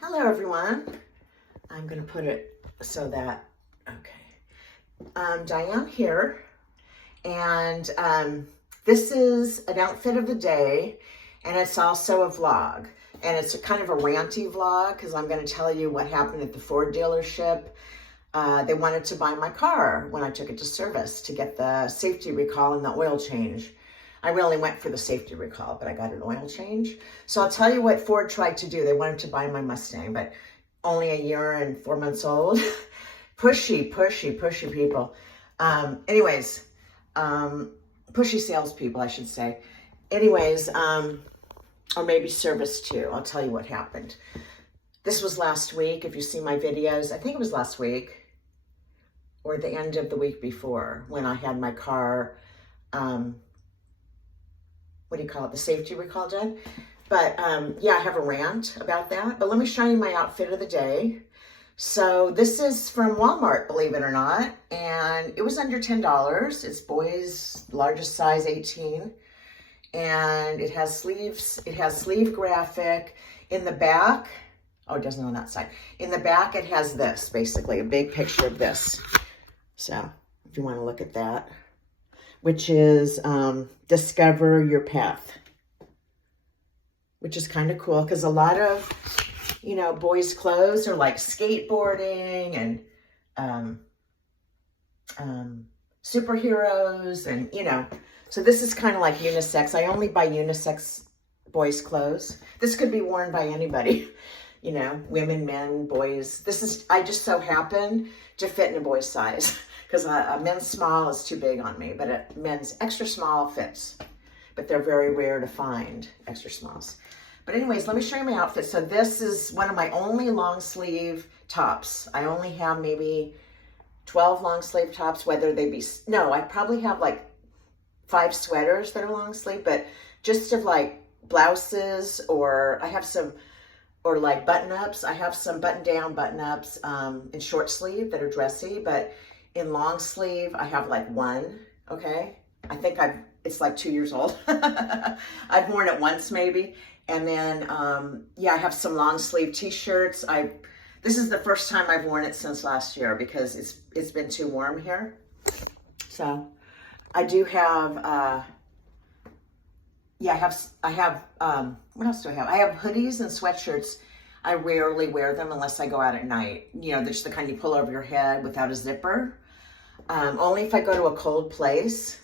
Hello everyone. I'm going to put it so that, okay. Diane here, and this is an outfit of the day, and it's also a vlog. And it's a kind of a ranty vlog because I'm going to tell you what happened at the Ford dealership. They wanted to buy my car when I took it to service to get the safety recall and the oil change. I really went for the safety recall, but I got an oil change. So I'll tell you what Ford tried to do. They wanted to buy my Mustang, but only a year and 4 months old. Pushy people. Anyways, pushy salespeople, I should say. Anyways, or maybe service too. I'll tell you what happened. This was last week. If you see my videos, I think it was last week or the end of the week before when I had my car, what do you call it? The safety recall done. But yeah, I have a rant about that. But let me show you my outfit of the day. So this is from Walmart, believe it or not. And it was under $10. It's boys, largest size 18. And it has sleeves. It has sleeve graphic. In the back, oh, it doesn't on that side. In the back, it has this, basically, a big picture of this. So if you want to look at that, which is Discover Your Path, which is kind of cool because a lot of, you know, boys' clothes are like skateboarding and superheroes and, you know, so this is kind of like unisex. I only buy unisex boys' clothes. This could be worn by anybody, you know, women, men, boys. This is, I just so happen to fit in a boy's size because a men's small is too big on me, but a men's extra small fits. But they're very rare to find, extra smalls. But anyways, let me show you my outfit. So this is one of my only long sleeve tops. I only have maybe 12 long sleeve tops, whether they be, no, I probably have like 5 sweaters that are long sleeve, but just of like blouses, or I have some, or like button ups. I have some button down button ups in short sleeve that are dressy, but in long sleeve, I have like one, okay? I think it's like 2 years old. I've worn it once maybe. And then, yeah, I have some long sleeve t-shirts. This is the first time I've worn it since last year because it's been too warm here. So I do have, yeah, I have, what else do I have? I have hoodies and sweatshirts. I rarely wear them unless I go out at night. You know, just the kind you pull over your head without a zipper. Only if I go to a cold place,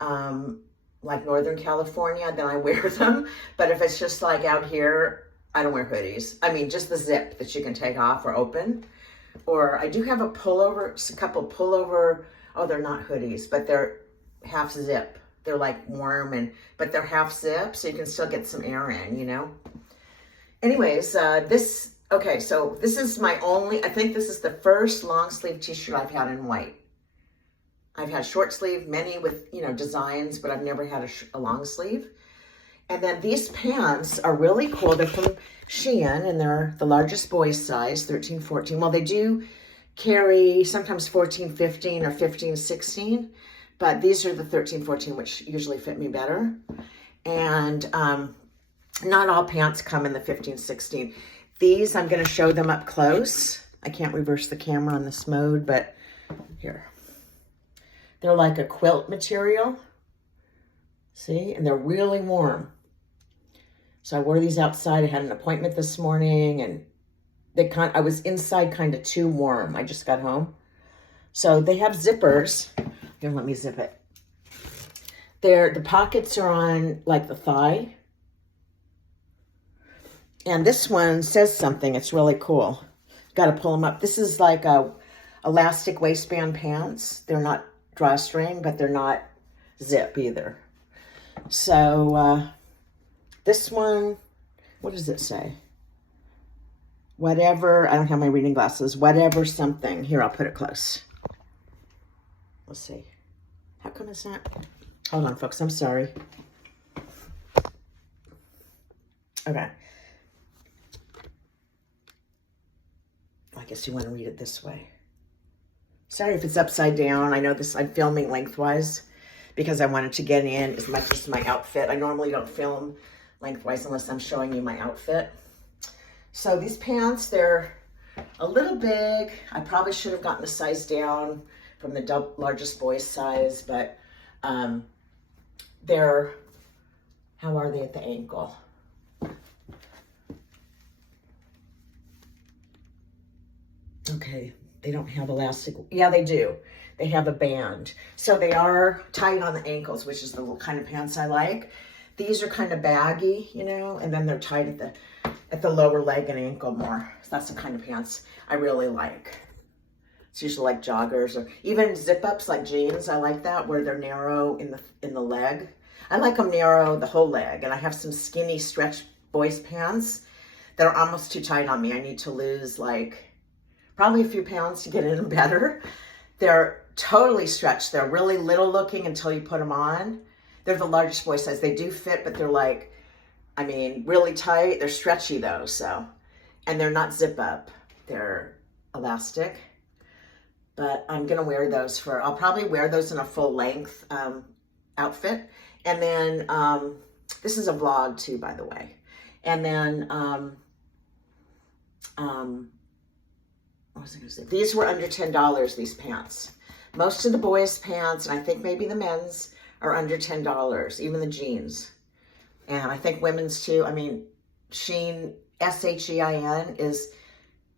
like Northern California, then I wear them. But if it's just like out here, I don't wear hoodies. I mean, just the zip that you can take off or open. Or I do have a couple pullover, oh, they're not hoodies, but they're half zip. They're like warm, but they're half zip, so you can still get some air in, you know? Anyways, okay, so this is my only, I think this is the first long sleeve t-shirt I've had in white. I've had short sleeve, many with, you know, designs, but I've never had a long sleeve. And then these pants are really cool. They're from Shein, and they're the largest boys size, 13, 14. Well, they do carry sometimes 14, 15, or 15, 16. But these are the 13, 14, which usually fit me better. And not all pants come in the 15, 16. These, I'm going to show them up close. I can't reverse the camera on this mode, but here. They're like a quilt material. See? And they're really warm. So I wore these outside. I had an appointment this morning, and I was inside kind of too warm. I just got home. So they have zippers. Here, let me zip it. The pockets are on like the thigh. And this one says something. It's really cool. Got to pull them up. This is like a elastic waistband pants. They're not drawstring, but they're not zip either. So this one, what does it say? Whatever, I don't have my reading glasses. Whatever something. Here, I'll put it close. Let's see. How come it's not? Hold on, folks. I'm sorry. Okay. I guess you want to read it this way. Sorry if it's upside down. I know I'm filming lengthwise because I wanted to get in as much as my outfit. I normally don't film lengthwise unless I'm showing you my outfit. So these pants, they're a little big. I probably should have gotten a size down from the largest boy's size, but they're, how are they at the ankle? Okay, they don't have elastic. Yeah, they do. They have a band. So they are tight on the ankles, which is the kind of pants I like. These are kind of baggy, you know, and then they're tight at the lower leg and ankle more. So that's the kind of pants I really like. It's usually like joggers or even zip-ups like jeans. I like that, where they're narrow in the leg. I like them narrow the whole leg. And I have some skinny stretch boys pants that are almost too tight on me. I need to lose like probably a few pounds to get in them better. They're totally stretched. They're really little looking until you put them on. They're the largest boy size. They do fit, but they're like, I mean, really tight. They're stretchy though, so. And they're not zip up. They're elastic. But I'm gonna wear those I'll probably wear those in a full length outfit. And then, this is a vlog too, by the way. And then, what was I gonna say? These were under $10, these pants. Most of the boys' pants, and I think maybe the men's, are under $10, even the jeans. And I think women's too. I mean, Shein, S-H-E-I-N, is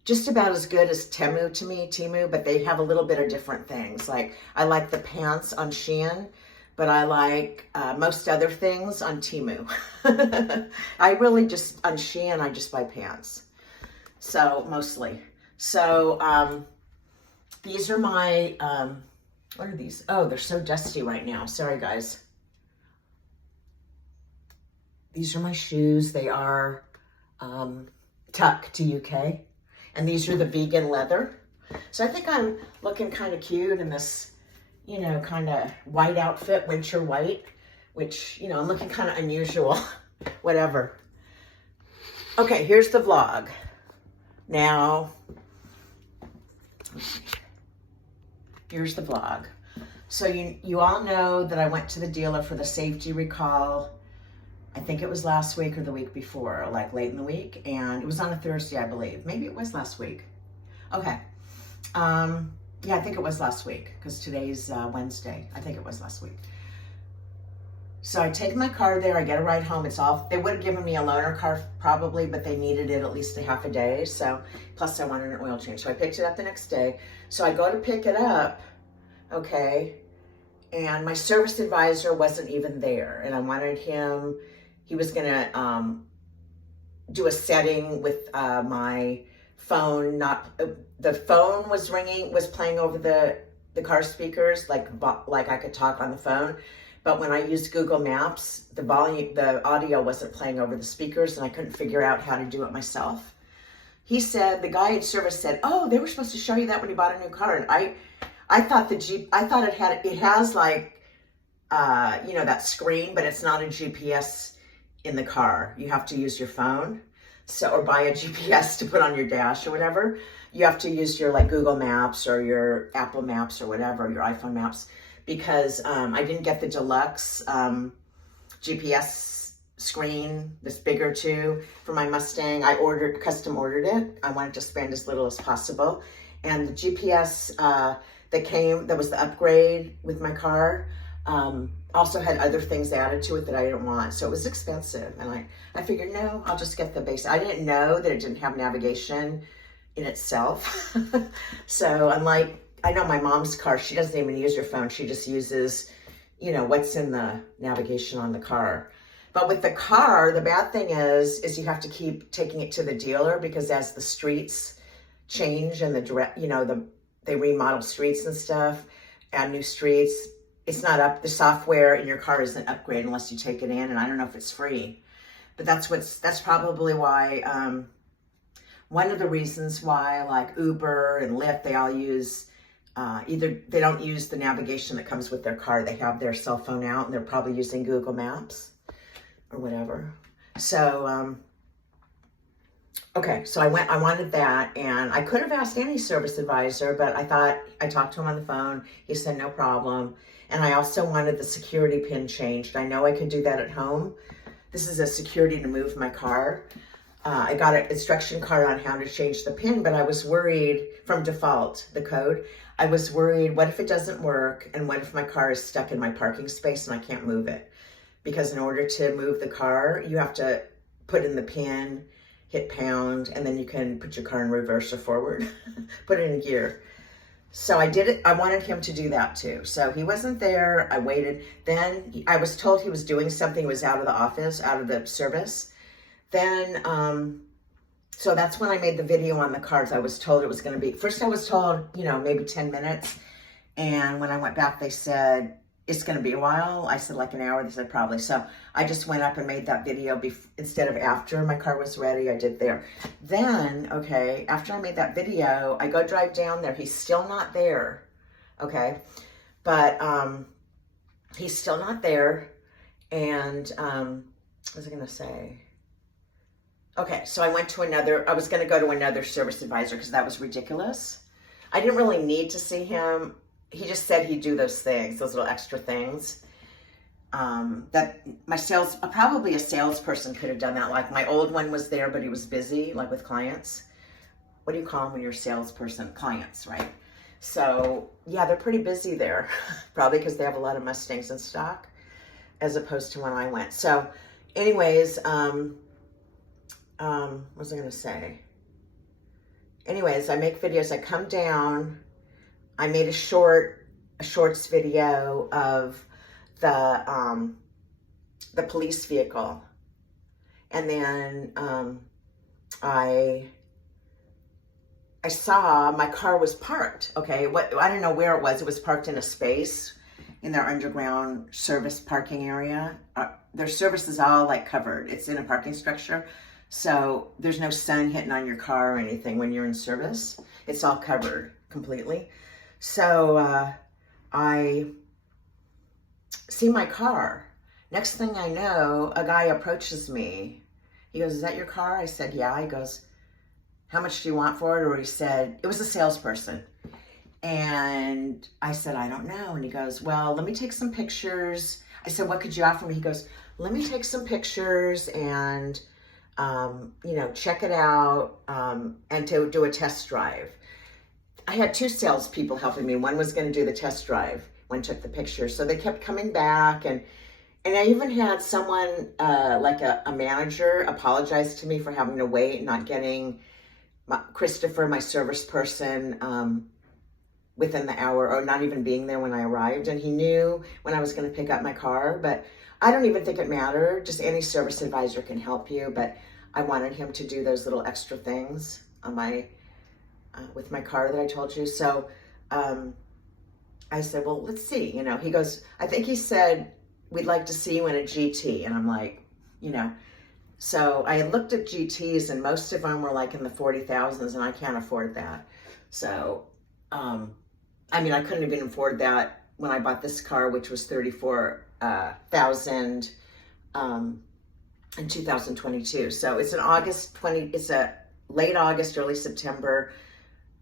just about as good as Temu, but they have a little bit of different things. Like, I like the pants on Shein, but I like most other things on Temu. I really just, on Shein, I just buy pants. So, mostly. So, these are my, what are these? Oh, they're so dusty right now. Sorry, guys. These are my shoes. They are Tuck to UK. And these are the vegan leather. So I think I'm looking kind of cute in this, you know, kind of white outfit, winter white, which, you know, I'm looking kind of unusual. Whatever. Okay, here's the vlog. Now, here's the vlog. So you all know that I went to the dealer for the safety recall. I think it was last week or the week before, like late in the week. And it was on a Thursday, I believe. Maybe it was last week. Okay. Yeah, I think it was last week because today's Wednesday. I think it was last week. So I take my car there. I get a ride home. It's all, they would have given me a loaner car probably, but they needed it at least a half a day. So plus I wanted an oil change. So I picked it up the next day. So I go to pick it up. Okay. And my service advisor wasn't even there. And I wanted him, he was going to do a setting with my phone. The phone was ringing, was playing over the car speakers, like I could talk on the phone. But when I used Google Maps, the audio wasn't playing over the speakers, and I couldn't figure out how to do it myself. He said, the guy at service said, oh, they were supposed to show you that when you bought a new car. And I thought it has like, you know, that screen, but it's not a GPS in the car. You have to use your phone. So, or buy a GPS to put on your dash or whatever. You have to use your like Google Maps or your Apple Maps or whatever, your iPhone Maps, because I didn't get the deluxe GPS screen, this bigger too, for my Mustang. I custom ordered it. I wanted to spend as little as possible. And the GPS that was the upgrade with my car, also had other things added to it that I didn't want. So it was expensive. And I figured, no, I'll just get the basic. I didn't know that it didn't have navigation in itself. So unlike, I know my mom's car, she doesn't even use her phone. She just uses, you know, what's in the navigation on the car. But with the car, the bad thing is you have to keep taking it to the dealer, because as the streets change and they remodel streets and stuff, add new streets, it's not up, the software in your car isn't upgraded unless you take it in, and I don't know if it's free. But that's probably why, one of the reasons why like Uber and Lyft, they all use, either they don't use the navigation that comes with their car, they have their cell phone out and they're probably using Google Maps or whatever. So, okay, so I wanted that, and I could have asked any service advisor, but I talked to him on the phone. He said, no problem. And I also wanted the security pin changed. I know I could do that at home. This is a security to move my car. I got an instruction card on how to change the PIN, but I was worried from default, the code. I was worried, what if it doesn't work? And what if my car is stuck in my parking space and I can't move it? Because in order to move the car, you have to put in the PIN, hit pound, and then you can put your car in reverse or forward, put it in gear. So I did it. I wanted him to do that too. So he wasn't there. I waited. Then I was told he was doing something. He was out of the office, out of the service. Then, so that's when I made the video on the cards. I was told it was going to be, first I was told, you know, maybe 10 minutes. And when I went back, they said, it's going to be a while. I said like an hour. They said probably. So I just went up and made that video instead of after my car was ready. I did there. Then, okay, after I made that video, I go drive down there. He's still not there. Okay. But he's still not there. And what was I going to say? Okay, so I went to I was going to go to another service advisor because that was ridiculous. I didn't really need to see him. He just said he'd do those things, those little extra things. That probably a salesperson could have done that. Like my old one was there, but he was busy, like with clients. What do you call them when you're a salesperson? Clients, right? So yeah, they're pretty busy there, probably because they have a lot of Mustangs in stock, as opposed to when I went. So anyways, what was I going to say? Anyways, I make videos. I come down. I made a shorts video of the police vehicle. And then I saw my car was parked. Okay, I don't know where it was. It was parked in a space in their underground service parking area. Their service is all like covered. It's in a parking structure. So there's no sun hitting on your car or anything when you're in service. It's all covered completely. So I see my car. Next thing I know, a guy approaches me. He goes, "Is that your car?" I said, "Yeah." He goes, "How much do you want for it?" Or he said, it was a salesperson. And I said, "I don't know." And he goes, "Well, let me take some pictures." I said, "What could you offer me?" He goes, "Let me take some pictures and you know, check it out, and to do a test drive." I had two salespeople helping me. One was going to do the test drive. One took the picture. So they kept coming back. And I even had someone, like a manager, apologize to me for having to wait, not getting Christopher, my service person, within the hour, or not even being there when I arrived. And he knew when I was going to pick up my car, but I don't even think it mattered. Just any service advisor can help you, but I wanted him to do those little extra things on with my car that I told you. So I said, "Well, let's see." You know, he goes, I think he said, "We'd like to see you in a GT." And I'm like, you know, so I looked at GTs and most of them were like in the 40,000s and I can't afford that. So, I mean, I couldn't even afford that when I bought this car, which was 34,000 in 2022. So it's it's a late August, early September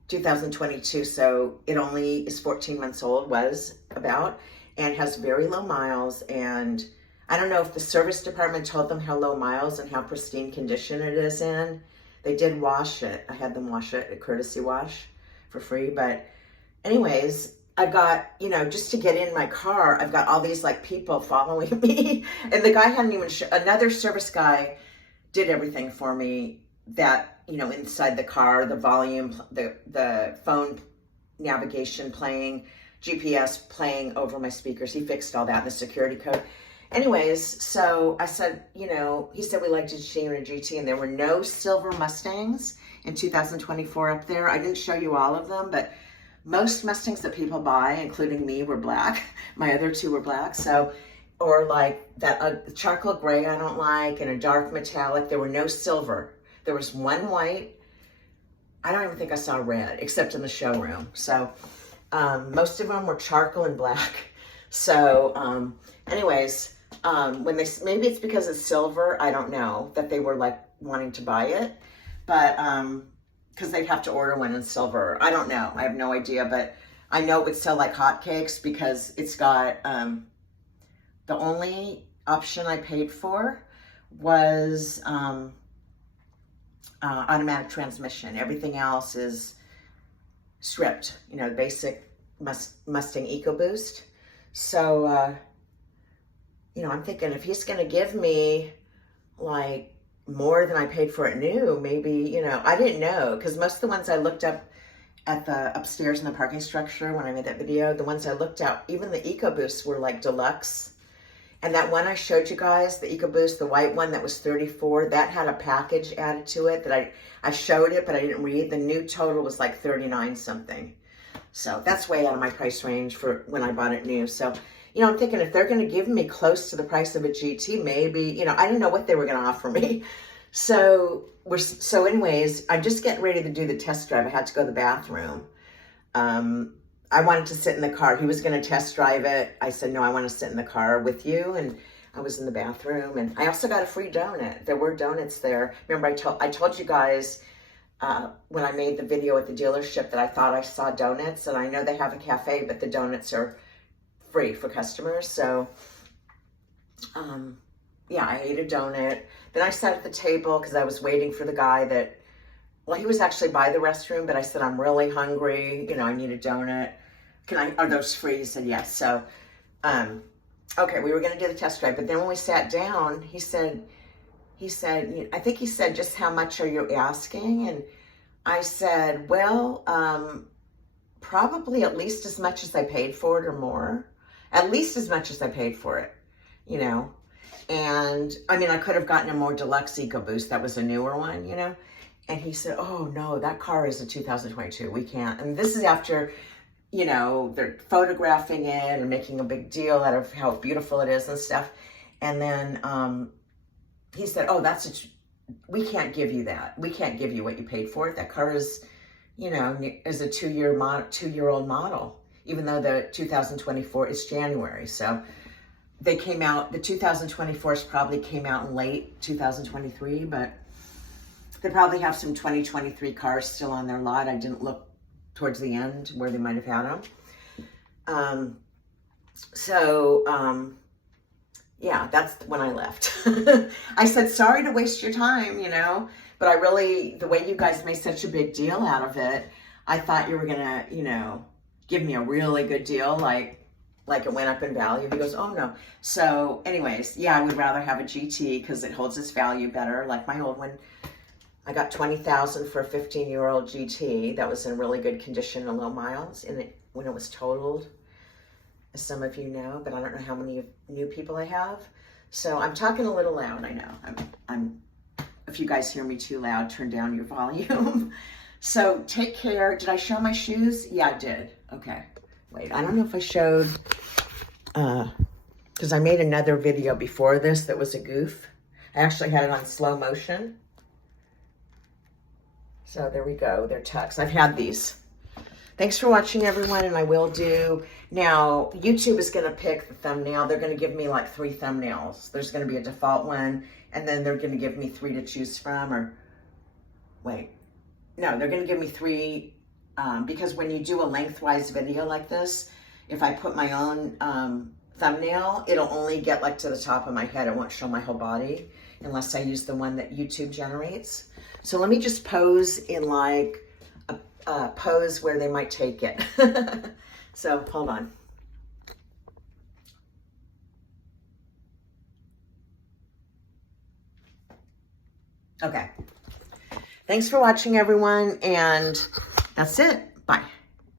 2022. So it only is 14 months old, and has very low miles. And I don't know if the service department told them how low miles and how pristine condition it is in. They did wash it. I had them wash it, a courtesy wash for free. But anyways, I've got, you know, just to get in my car, I've got all these like people following me. And the guy hadn't even, another service guy did everything for me, that, you know, inside the car, the volume, the phone navigation playing, GPS playing over my speakers. He fixed all that, the security code. Anyways, so I said, you know, he said, "We'd like to see you in a GT." And there were no silver Mustangs in 2024 up there. I didn't show you all of them, but most Mustangs that people buy, including me, were black. My other two were black. So, or like that charcoal gray I don't like, and a dark metallic. There were no silver. There was one white. I don't even think I saw red, except in the showroom. So most of them were charcoal and black. So anyways, when maybe it's because it's silver, I don't know, that they were like wanting to buy it. But because they'd have to order one in silver. I don't know. I have no idea, but I know it would sell like hotcakes because it's got, the only option I paid for was automatic transmission. Everything else is stripped, you know, basic Mustang EcoBoost. So, you know, I'm thinking if he's going to give me like more than I paid for it new, maybe, you know, I didn't know, because most of the ones I looked up at the upstairs in the parking structure when I made that video, the ones I looked at, even the EcoBoosts were like deluxe. And that one I showed you guys, the EcoBoost, the white one that was $34, that had a package added to it that I showed it, but I didn't read. The new total was like $39 something. So that's way out of my price range for when I bought it new. So, you know, I'm thinking if they're going to give me close to the price of a GT, maybe, you know, I didn't know what they were going to offer me. So anyways, I'm just getting ready to do the test drive. I had to go to the bathroom. I wanted to sit in the car. He was going to test drive it. I said, no, I want to sit in the car with you. And I was in the bathroom. And I also got a free donut. There were donuts there. Remember, I told you guys when I made the video at the dealership that I thought I saw donuts. And I know they have a cafe, but the donuts are free for customers. So, yeah, I ate a donut. Then I sat at the table because I was waiting for the guy that, well, he was actually by the restroom, but I said, I'm really hungry. You know, I need a donut. Are those free? He said, yes. So, okay, we were going to do the test drive. But then when we sat down, he said, I think he said, just how much are you asking? And I said, well, probably at least as much as I paid for it or more. At least as much as I paid for it, you know. And, I mean, I could have gotten a more deluxe EcoBoost. That was a newer one, you know. And he said, oh, no, that car is a 2022. We can't. And this is after, you know, they're photographing it and making a big deal out of how beautiful it is and stuff. And then he said, oh, we can't give you that. We can't give you what you paid for it. That car is, you know, is a two-year-old model, even though the 2024 is January. So they came out, the 2024s probably came out in late 2023, but they probably have some 2023 cars still on their lot. I didn't look towards the end where they might have had them. Yeah, that's when I left. I said, sorry to waste your time, you know, but I really, the way you guys made such a big deal out of it, I thought you were going to, you know, give me a really good deal, like it went up in value. He goes, oh no. So anyways, yeah, I would rather have a GT because it holds its value better, like my old one. I got $20,000 for a 15-year-old GT that was in really good condition and low miles when it was totaled, as some of you know, but I don't know how many new people I have. So I'm talking a little loud, I know. If you guys hear me too loud, turn down your volume. So take care. Did I show my shoes? Yeah, I did. Okay. Wait, I don't know if I showed, because I made another video before this that was a goof. I actually had it on slow motion. So there we go. They're tucks. I've had these. Thanks for watching, everyone, and I will do. Now, YouTube is going to pick the thumbnail. They're going to give me like 3 thumbnails. There's going to be a default one, and then they're going to give me 3 to choose from, or wait. No, they're going to give me 3, because when you do a lengthwise video like this, if I put my own thumbnail, it'll only get like to the top of my head. It won't show my whole body unless I use the one that YouTube generates. So let me just pose in like a pose where they might take it. So hold on. Okay. Thanks for watching, everyone. And that's it. Bye.